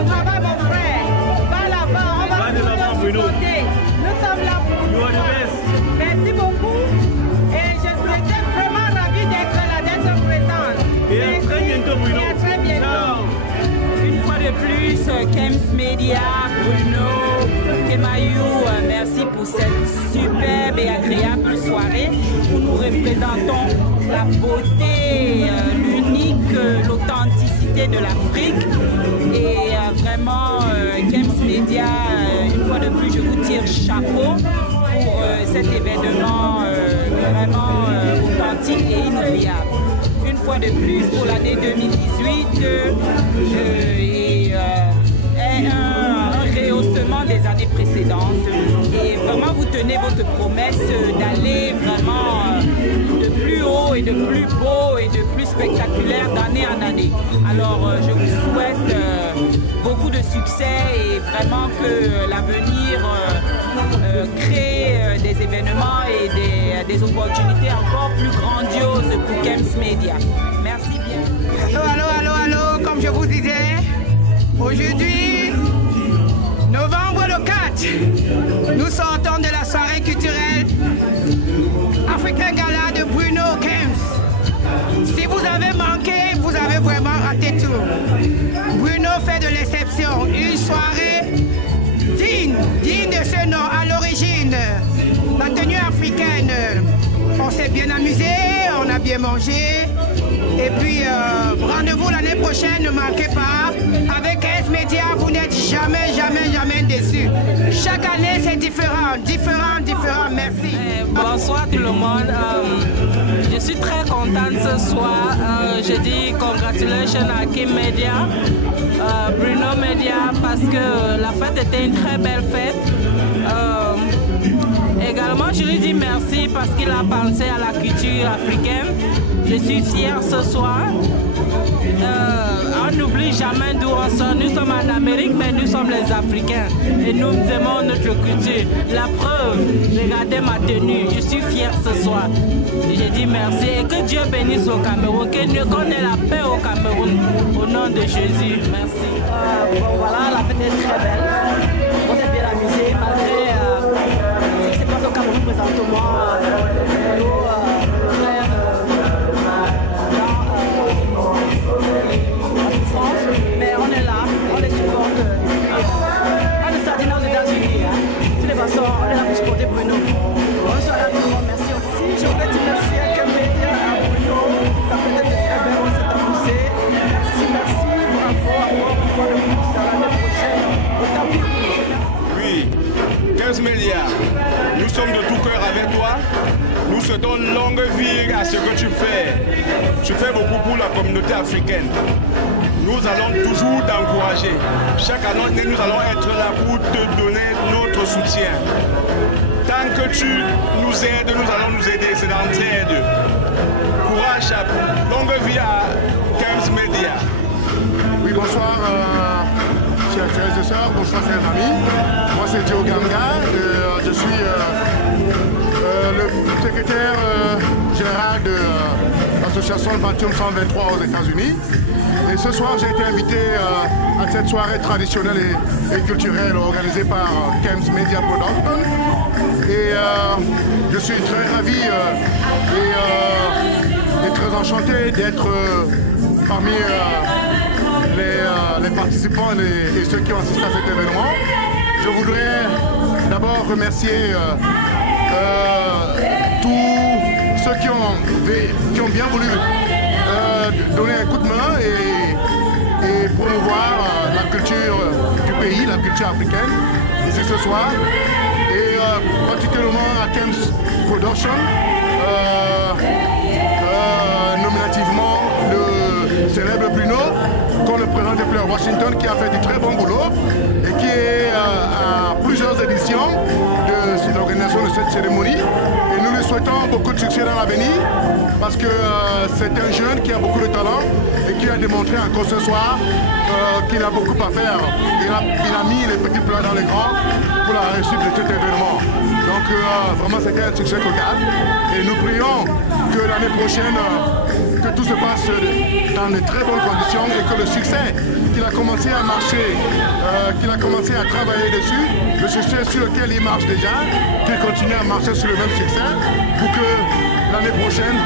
ton travail, mon frère. Va là-bas, on va tout supporter. Nous sommes là pour vous. Merci beaucoup. Et je suis vraiment ravie d'être là, d'être présente. Et à très bientôt, Bruno. Et à très bientôt. Une fois de plus, Kems Media, Bruno, Kemayou, merci pour cette superbe et agréable soirée où nous représentons la beauté, l'unique, l'authenticité de l'Afrique. Et vraiment, Kems Media, une fois de plus, je vous tire chapeau pour cet événement vraiment authentique et inoubliable. Une fois de plus pour l'année 2018 et un rehaussement des années précédentes. Et vraiment, vous tenez votre promesse d'aller vraiment de plus haut et de plus beau et de plus spectaculaire d'année en année. Alors, je vous souhaite beaucoup de succès et vraiment que l'avenir crée des événements et des opportunités encore plus grandioses pour Kems Media. Merci bien. Allô, comme je vous disais, aujourd'hui, novembre le 4, nous sortons de la soirée culturelle Africain Gala de Bruno Kems. Si vous avez manqué, vous avez vraiment raté tout. Bruno fait de l'exception, une soirée digne de ce nom à l'origine. La tenue africaine, on s'est bien amusé, on a bien mangé. Et puis, rendez-vous l'année prochaine, ne manquez pas. Avec Kems Media, vous n'êtes jamais déçus. Chaque année, c'est différent. Merci. Bonsoir tout le monde. Je suis très contente ce soir. Je dis congratulations à Kems Media, Bruno Media, parce que la fête était une très belle fête. Également, je lui dis merci parce qu'il a pensé à la culture africaine. Je suis fière ce soir. On n'oublie jamais d'où on sort. Nous sommes en Amérique, mais nous sommes les Africains. Et nous aimons notre culture. La preuve, regardez ma tenue. Je suis fière ce soir. Je dis merci. Et que Dieu bénisse au Cameroun. Qu'on ait la paix au Cameroun. Au nom de Jésus. Merci. Bon, voilà, la fête est très belle. On s'est bien amusé malgré ce qui se passe au Cameroun présentement. Mais on est là, on les supporte. On est sortis aux États-Unis. De toutes les façons, on est là pour supporter Bruno. Bonsoir à tout le monde, merci aussi. Je voudrais dire merci à Kems Media, à Bruno. Ça fait très belle, on s'est amusé. Merci, bravo encore une fois de plus à l'année prochaine. Au tapis rouge. Oui, Kems Media, nous sommes de tout cœur avec toi. Nous souhaitons longue vie à ce que tu fais. Tu fais beaucoup pour la communauté africaine. Nous allons toujours t'encourager. Chaque année, nous allons être là pour te donner notre soutien. Tant que tu nous aides, nous allons nous aider. C'est l'entraide. Courage, longue vie à Kems Media. Oui, bonsoir, chers frères et sœurs, bonsoir, chers amis. Moi, c'est Joe Ganga. Je suis le secrétaire général de l'association Phantom 123 aux États-Unis. Et ce soir, j'ai été invité à cette soirée traditionnelle et culturelle organisée par Kems Media Production. Et je suis très ravi et très enchanté d'être parmi les participants et ceux qui ont assisté à cet événement. Je voudrais d'abord remercier tous ceux qui ont bien voulu donner un coup de main et promouvoir la culture du pays, la culture africaine, ici ce soir. Et particulièrement à Kems Production, nominativement le célèbre Bruno, qu'on le présente depuis Washington, qui a fait du très bon boulot et qui est à plusieurs éditions de l'organisation de cette cérémonie. Et nous lui souhaitons beaucoup de succès dans l'avenir parce que c'est un jeune qui a beaucoup de talent et qui a démontré encore ce soir qu'il a beaucoup à faire. Il a mis les petits plats dans les grands pour la réussite de cet événement. Donc vraiment c'était un succès total et nous prions que l'année prochaine que tout se passe dans de très bonnes conditions et que le succès qu'il a commencé à marcher, qu'il a commencé à travailler dessus, le succès sur lequel il marche déjà, qu'il continue à marcher sur le même succès pour que l'année prochaine,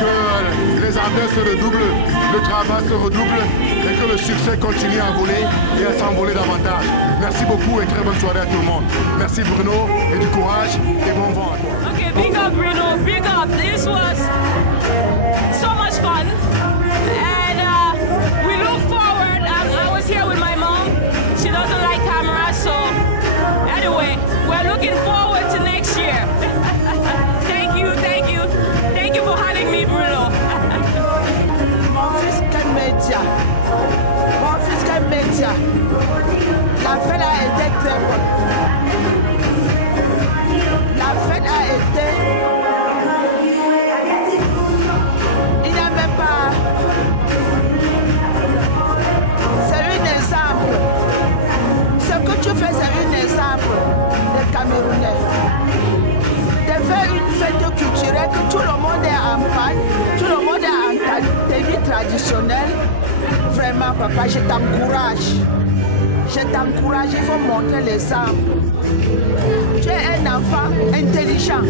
que les ardeurs se redoublent, le travail se redouble et que le succès continue à voler et à s'envoler davantage. Merci beaucoup et très bonne soirée à tout le monde. Merci Bruno et du courage et bon vent à toi. Okay, big up Bruno, big up. This was so much fun and we look forward. I was here with my mom. She doesn't like cameras, so anyway, we're looking forward to next year. Thank you, thank you. Thank you for having me, Bruno. Mon fils Kemetia. Mon fils Kemetia. La fête a été très bonne. La fête a été... Il n'y a même pas... C'est un exemple. Ce que tu fais, c'est un exemple des Camerounais. De faire une fête culturelle que tout le monde est en panne, tout le monde est en tenue traditionnelle. Vraiment, papa, je t'encourage. Je t'encourage, il faut montrer l'exemple. Tu es un enfant intelligent,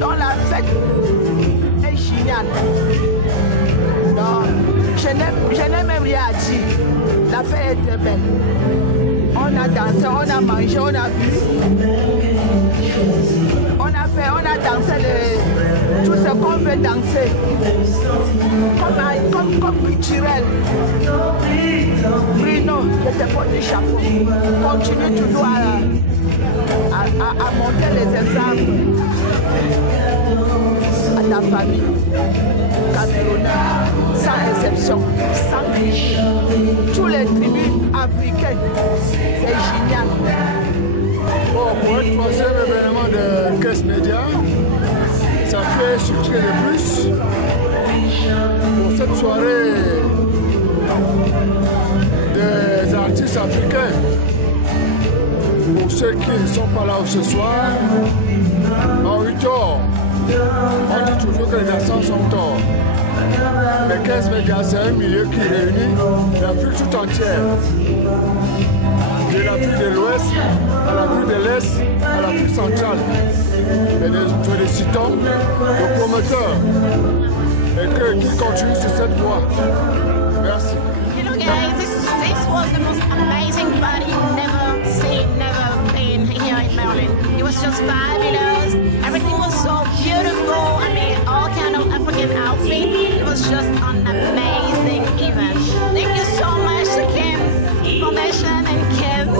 dont la fête est géniale. Non, je n'ai même rien à dire. La fête est très belle. On a dansé, on a mangé, on a bu. On a dansé tout ce qu'on veut danser. Comme culturel. Bruno, je te pose du chapeau. Continue toujours à montrer les exemples à ta famille camerounaise, sans exception, sans triche. Tous les tribus africaines, c'est génial. Bon, pour être troisième événement de Kems Media, ça fait succès de plus pour cette soirée des artistes africains. Pour ceux qui ne sont pas là ce soir, en 8 heures, on dit toujours que les nations sont torts. Mais Kems Media, c'est un milieu qui réunit l'Afrique tout entière. De l'Afrique de l'Ouest à l'Afrique de l'Est à l'Afrique centrale. Et nous félicitons le promoteur et qu'il continue sur cette voie. Merci. Hello guys, this was the most amazing party never been here in Maryland. It was just fabulous. Everything was so beautiful. I mean, all kind of African outfits. It was just an amazing event. Thank you so much to Kems Foundation and Kems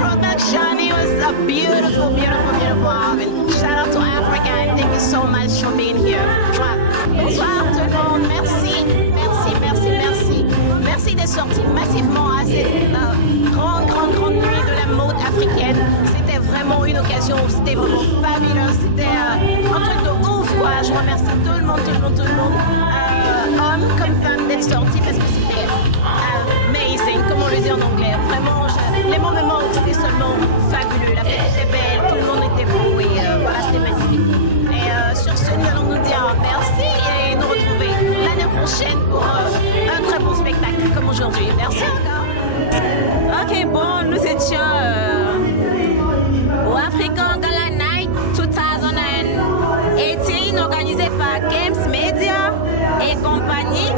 Production. It was a beautiful, beautiful, beautiful event. Shout out to Africa and thank you so much for being here. Bonsoir tout le monde. Merci, merci, merci, merci. Merci d'être sortis massivement à cette grande nuit de la mode africaine. C'était vraiment une occasion, c'était vraiment fabuleux. C'était un truc de ouf quoi. Je remercie tout le monde, hommes comme femmes d'être sortis parce que c'était amazing, comme on le dit en anglais. Vraiment, les mots me manquent, c'était seulement fabuleux. La fête était belle, tout le monde était beau et voilà, c'était magnifique. Et sur ce, nous allons nous dire merci et nous retrouver l'année prochaine pour un très bon spectacle comme aujourd'hui. Merci encore. Ok, bon, nous étions au African Gala Night 2018 organisé par Kems Media et compagnie.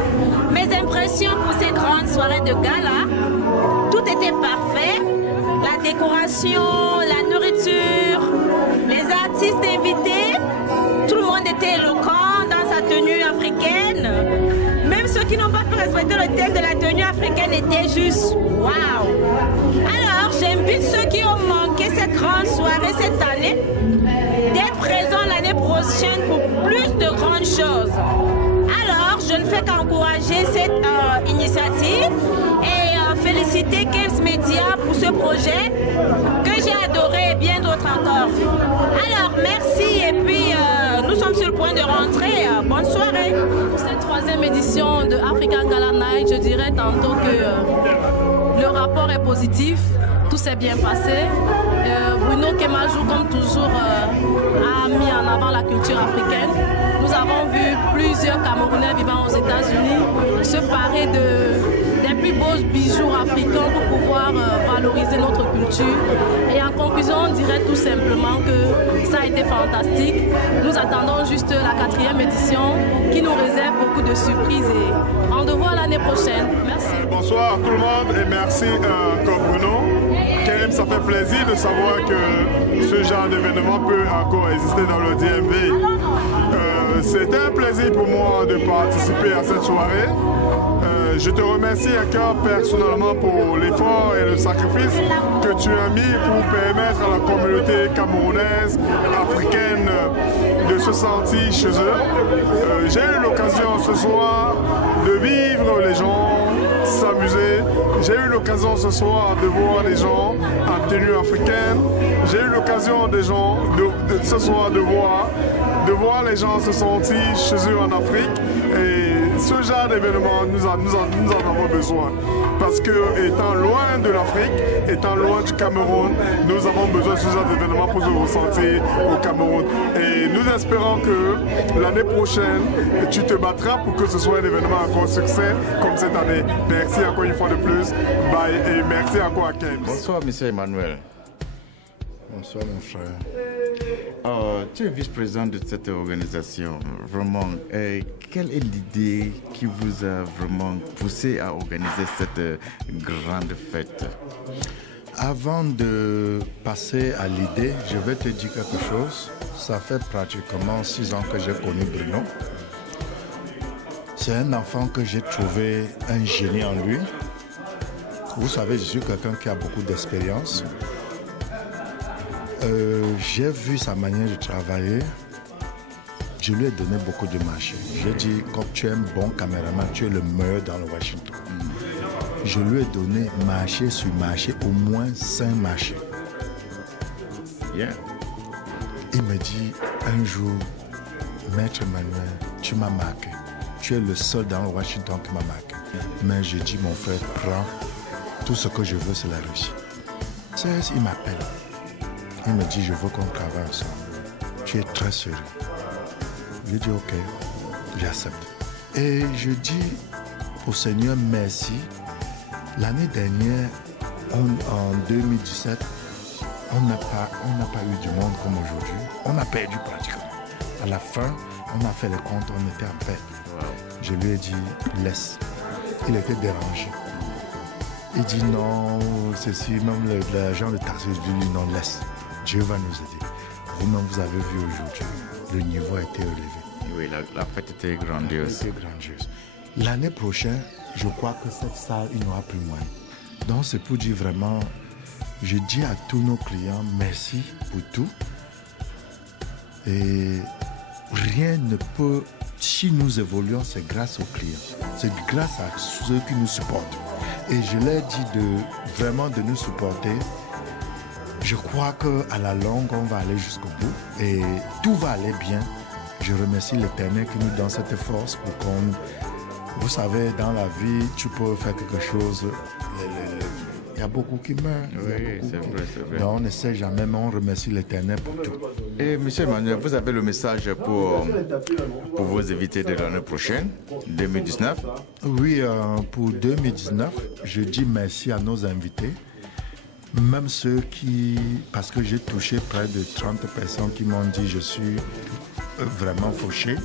Mes impressions pour cette grande soirée de gala, tout était parfait. La décoration, la nourriture, les artistes invités, tout le monde était éloquent dans sa tenue africaine. Même ceux qui n'ont pas pu respecter le thème de la tenue africaine étaient juste waouh. Alors j'invite ceux qui ont manqué cette grande soirée cette année d'être présents l'année prochaine pour plus de grandes choses. Alors je ne fais qu'encourager cette initiative et féliciter Kems Media pour ce projet que j'ai adoré et bien d'autres encore. Alors merci et puis nous sommes sur le point de rentrer. Bonne soirée. Pour cette troisième édition de African Gala Night, je dirais tantôt que le rapport est positif. Tout s'est bien passé. Bruno Kemajou, comme toujours, a mis en avant la culture africaine. Nous avons vu plusieurs Camerounais vivant aux États-Unis se parer des plus beaux bijoux africains pour pouvoir valoriser notre culture. Et en conclusion, on dirait tout simplement que ça a été fantastique. Nous attendons juste la 4e édition qui nous réserve beaucoup de surprises et on revoit l'année prochaine. Merci. Bonsoir à tout le monde et merci encore Bruno. Kem, ça fait plaisir de savoir que ce genre d'événement peut encore exister dans le DMV. C'était un plaisir pour moi de participer à cette soirée. Je te remercie à cœur personnellement pour l'effort et le sacrifice que tu as mis pour permettre à la communauté camerounaise, africaine, de se sentir chez eux. J'ai eu l'occasion ce soir de vivre les gens, s'amuser. J'ai eu l'occasion ce soir de voir les gens en tenue africaine. J'ai eu l'occasion ce soir de voir les gens se sentir chez eux en Afrique. Et ce genre d'événement, nous en avons besoin. Parce que, étant loin de l'Afrique, étant loin du Cameroun, nous avons besoin de ce genre d'événement pour se ressentir au Cameroun. Et nous espérons que l'année prochaine, tu te battras pour que ce soit un événement encore succès comme cette année. Merci encore une fois de plus. Bye et merci encore à Kem. Bonsoir, M. Emmanuel. Bonsoir, mon frère. Tu es vice-président de cette organisation. Vraiment, quelle est l'idée qui vous a vraiment poussé à organiser cette grande fête? Avant de passer à l'idée, je vais te dire quelque chose. Ça fait pratiquement 6 ans que j'ai connu Bruno. C'est un enfant que j'ai trouvé un génie en lui. Vous savez, je suis quelqu'un qui a beaucoup d'expérience. J'ai vu sa manière de travailler. Je lui ai donné beaucoup de marché. J'ai dit, comme tu es un bon caméraman, tu es le meilleur dans le Washington. Je lui ai donné marché sur marché, au moins 5 marchés. Yeah. Il me dit, un jour, Maître Emmanuel, tu m'as marqué. Tu es le seul dans le Washington qui m'a marqué. Mais je dis, mon frère, prends. Tout ce que je veux, c'est la réussite. Il m'appelle. Il me dit, je veux qu'on travaille ensemble. Tu es très sérieux. Je lui dis, ok, j'accepte. Et je dis au Seigneur, merci. L'année dernière, en 2017, on n'a pas eu du monde comme aujourd'hui. On a perdu pratiquement. À la fin, on a fait les comptes, on était en paix. Je lui ai dit, laisse. Il était dérangé. Il dit non, ceci, même l'agent de taxi, je lui dis non, laisse. Dieu va nous aider. Vous-même, vous avez vu aujourd'hui, le niveau a été élevé. Oui, la fête était grandiose. C'était grandiose. L'année prochaine, je crois que cette salle, il n'y aura plus moins. Donc, c'est pour dire vraiment, je dis à tous nos clients, merci pour tout. Et rien ne peut, si nous évoluons, c'est grâce aux clients. C'est grâce à ceux qui nous supportent. Et je leur dis vraiment de nous supporter. Je crois qu'à la longue, on va aller jusqu'au bout et tout va aller bien. Je remercie l'Éternel qui nous donne cette force pour qu'on... Vous savez, dans la vie, tu peux faire quelque chose. Il y a beaucoup qui meurent. Oui, c'est vrai, c'est vrai. Donc on ne sait jamais, mais on remercie l'Éternel pour tout. Et M. Emmanuel, vous avez le message pour vos invités de l'année prochaine, 2019? Oui, pour 2019, je dis merci à nos invités. Même ceux qui, parce que j'ai touché près de 30 personnes qui m'ont dit je suis vraiment fauché,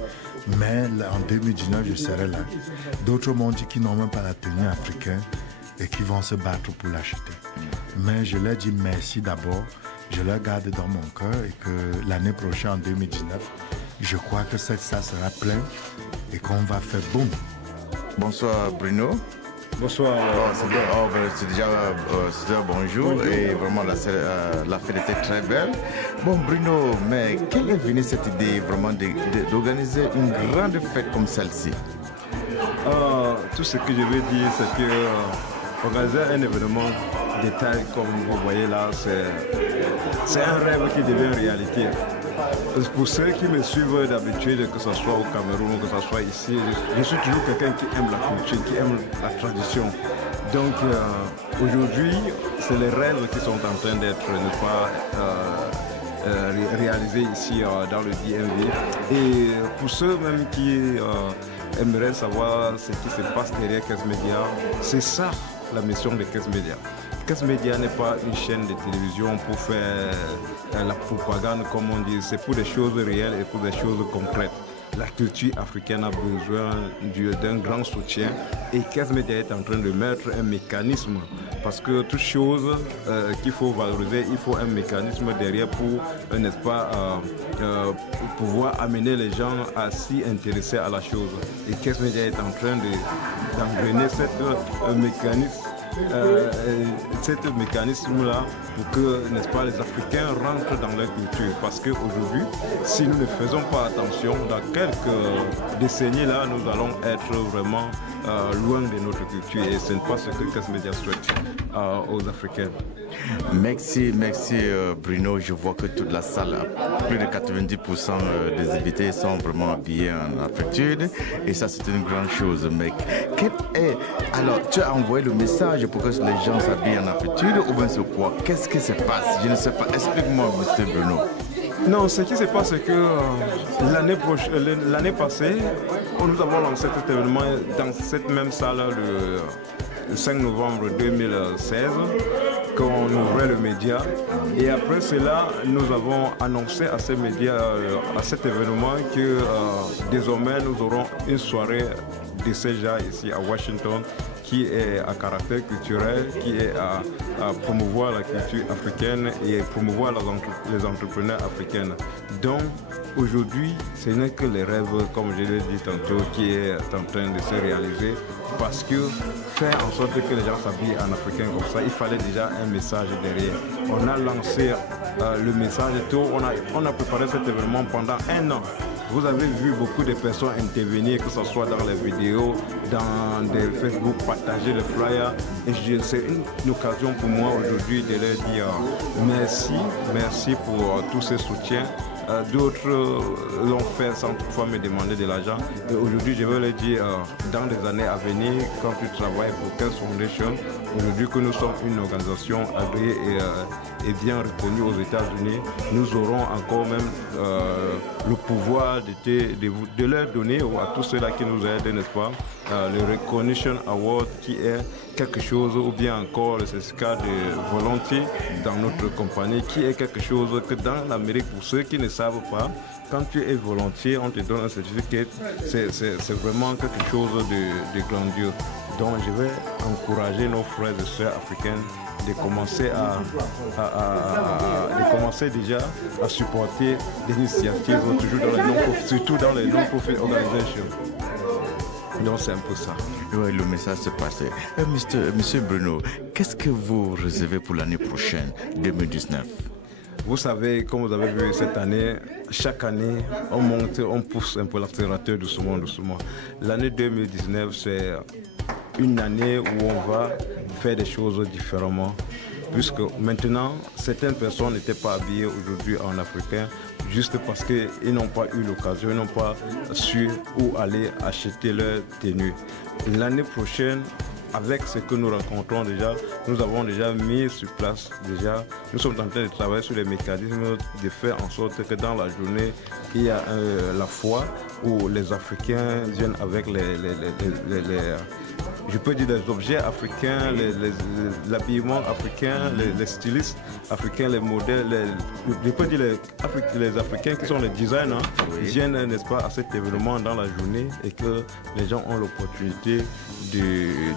mais en 2019 je serai là. D'autres m'ont dit qu'ils n'ont même pas la tenue africaine et qui vont se battre pour l'acheter. Mais je leur dis merci d'abord, je leur garde dans mon cœur et que l'année prochaine en 2019, je crois que ça sera plein et qu'on va faire boum. Bonsoir Bruno. Bonsoir. C'est déjà bonjour et vraiment la fête était très belle. Bon Bruno, mais quelle est venue cette idée vraiment d'organiser une grande fête comme celle-ci? Tout ce que je veux dire, c'est que organiser un événement de taille comme vous voyez là, c'est un rêve qui devient réalité. Pour ceux qui me suivent d'habitude, que ce soit au Cameroun, que ce soit ici, je suis toujours quelqu'un qui aime la culture, qui aime la tradition. Donc aujourd'hui, c'est les rêves qui sont en train d'être réalisés ici dans le DMV. Et pour ceux même qui aimeraient savoir ce qui se passe derrière Kes Media, c'est ça la mission de Kes Media. Kes Media n'est pas une chaîne de télévision pour faire la propagande comme on dit, c'est pour des choses réelles et pour des choses concrètes. La culture africaine a besoin d'un grand soutien et Kes Media est en train de mettre un mécanisme parce que toute chose qu'il faut valoriser, il faut un mécanisme derrière pour, n'est-ce pas, pouvoir amener les gens à s'y intéresser à la chose. Et Kes Media est en train d'engrainer ce mécanisme-là pour que, n'est-ce pas, les Africains rentrent dans leur culture. Parce qu'aujourd'hui, si nous ne faisons pas attention, dans quelques décennies là, nous allons être vraiment loin de notre culture et ce n'est pas ce que Kes Media souhaite aux Africains. Merci Bruno. Je vois que toute la salle, plus de 90% des invités sont vraiment habillés en Afrique et ça c'est une grande chose. Mais alors tu as envoyé le message pour que les gens s'habillent en Afrique ou bien c'est quoi? Qu'est-ce qui se passe? Je ne sais pas. Explique-moi, Mr. Bruno. Non, ce qui se passe, c'est que l'année passée, nous avons lancé cet événement dans cette même salle le 5 novembre 2016, quand on ouvrait le média. Et après cela, nous avons annoncé à ces médias, à cet événement, que désormais nous aurons une soirée de ce genre ici à Washington, qui est à caractère culturel, qui est à promouvoir la culture africaine et promouvoir les entrepreneurs africains. Donc aujourd'hui, ce n'est que les rêves, comme je l'ai dit tantôt, qui est en train de se réaliser. Parce que faire en sorte que les gens s'habillent en africain comme ça, il fallait déjà un message derrière. On a lancé le message et tout, on a préparé cet événement pendant 1 an. Vous avez vu beaucoup de personnes intervenir, que ce soit dans les vidéos, dans des Facebook, partager le flyer. Et c'est une occasion pour moi aujourd'hui de leur dire merci pour tous ces soutiens. D'autres l'ont fait sans toutefois me demander de l'argent. Et aujourd'hui, je veux le dire, dans les années à venir, quand tu travailles pour Kes Foundation, aujourd'hui que nous sommes une organisation agréée et bien reconnue aux États-Unis, nous aurons encore même le pouvoir de leur donner à tous ceux-là qui nous aident, n'est-ce pas, le Recognition Award qui est quelque chose, ou bien encore le certificat de volonté dans notre compagnie, qui est quelque chose que dans l'Amérique, pour ceux qui ne savent pas, quand tu es volontiers, on te donne un certificat, c'est vraiment quelque chose de grandiose. Donc je vais encourager nos frères et sœurs africains de commencer déjà à supporter des initiatives surtout dans les non-profit organisations. Donc c'est un peu ça. Oui, le message se passe. Monsieur Bruno, qu'est-ce que vous réservez pour l'année prochaine, 2019? Vous savez, comme vous avez vu cette année, chaque année, on monte, on pousse un peu l'accélérateur doucement. L'année 2019, c'est une année où on va faire des choses différemment. Puisque maintenant, certaines personnes n'étaient pas habillées aujourd'hui en africain juste parce qu'ils n'ont pas eu l'occasion, ils n'ont pas su où aller acheter leur tenue. L'année prochaine, avec ce que nous rencontrons déjà, nous avons déjà mis sur place, nous sommes en train de travailler sur les mécanismes de faire en sorte que dans la journée, il y a la fois où les Africains viennent avec je peux dire des objets africains, l'habillement africain, les stylistes africains, les modèles, je peux dire les Africains qui sont les designers, viennent, n'est-ce pas, à cet événement dans la journée et que les gens ont l'opportunité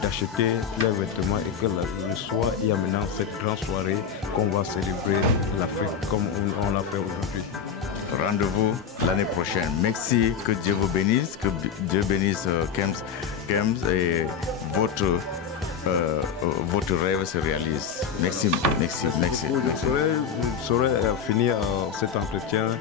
d'acheter leurs vêtements et que le soir, il y a maintenant cette grande soirée qu'on va célébrer l'Afrique comme on l'a fait aujourd'hui. Rendez-vous l'année prochaine. Merci, que Dieu vous bénisse, que Dieu bénisse Kems et votre rêve se réalise. Merci. Je saurais finir cet entretien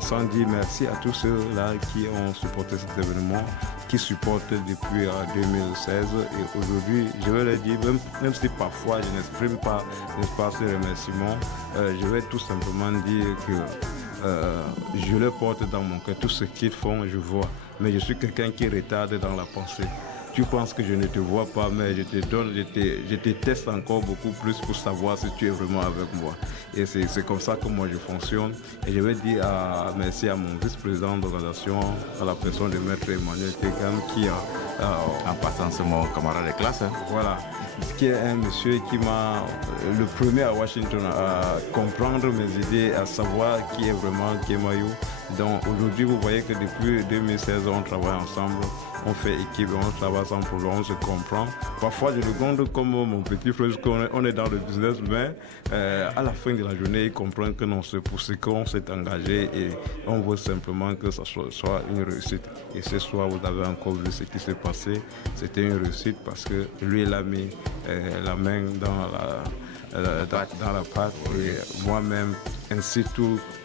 sans dire merci à tous ceux-là qui ont supporté cet événement, qui supportent depuis 2016. Et aujourd'hui, je vais leur dire, même si parfois je n'exprime pas ce remerciement, je vais tout simplement dire que je leur porte dans mon cœur tout ce qu'ils font, je vois. Mais je suis quelqu'un qui retarde dans la pensée. tu penses que je ne te vois pas, mais je te teste encore beaucoup plus pour savoir si tu es vraiment avec moi. Et c'est comme ça que moi je fonctionne. Et je vais dire merci à mon vice-président d'organisation, à la personne de Maître Emmanuel Tegam, qui en passant c'est mon camarade de classe. Hein. Voilà, qui est un monsieur qui m'a le premier à Washington à comprendre mes idées, à savoir qui est vraiment Kemayou. Donc aujourd'hui, vous voyez que depuis 2016, on travaille ensemble, on fait équipe, on travaille ensemble pour on se comprend. Parfois, je le compte comme mon petit frère, parce qu'on est dans le business, mais à la fin de la journée, il comprend que non, c'est pour ce qu'on s'est engagé et on veut simplement que ça soit une réussite. Et ce soir, vous avez encore vu ce qui s'est passé. C'était une réussite parce que lui, il a mis la main dans la pâte et moi-même, ainsi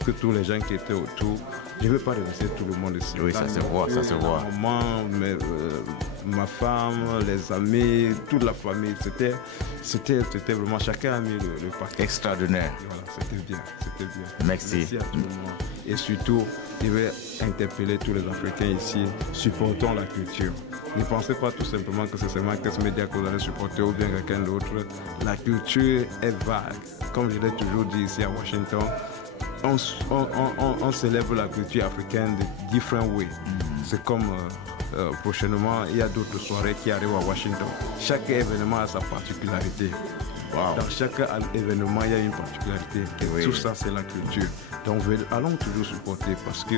que tous les gens qui étaient autour. Je ne veux pas remercier tout le monde ici. Oui, ça se voit, ça se voit. Ma femme, les amis, toute la famille, c'était vraiment, chacun a mis le paquet. Extraordinaire. Voilà, c'était bien. Merci. Merci à tout le monde. Et surtout, je vais interpeller tous les Africains ici, supportons la culture. Ne pensez pas tout simplement que c'est seulement KEMS Media que vous allez supporter ou bien quelqu'un d'autre. La culture est vague. Comme je l'ai toujours dit ici à Washington, on célèbre la culture africaine de different ways. C'est comme prochainement, il y a d'autres soirées qui arrivent à Washington. Chaque événement a sa particularité. Wow. Dans chaque événement, il y a une particularité. Et tout ça, c'est la culture. Donc, allons toujours supporter parce que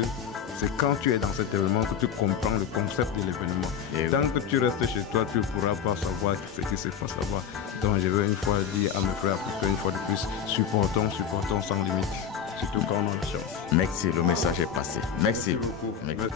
c'est quand tu es dans cet événement que tu comprends le concept de l'événement. Tant que tu restes chez toi, tu ne pourras pas savoir ce qui se passe là-bas. Donc, je veux une fois dire à mes frères africains, une fois de plus, supportons sans limite. Surtout quand on a la chance. Merci, le message est passé. Merci beaucoup. Merci.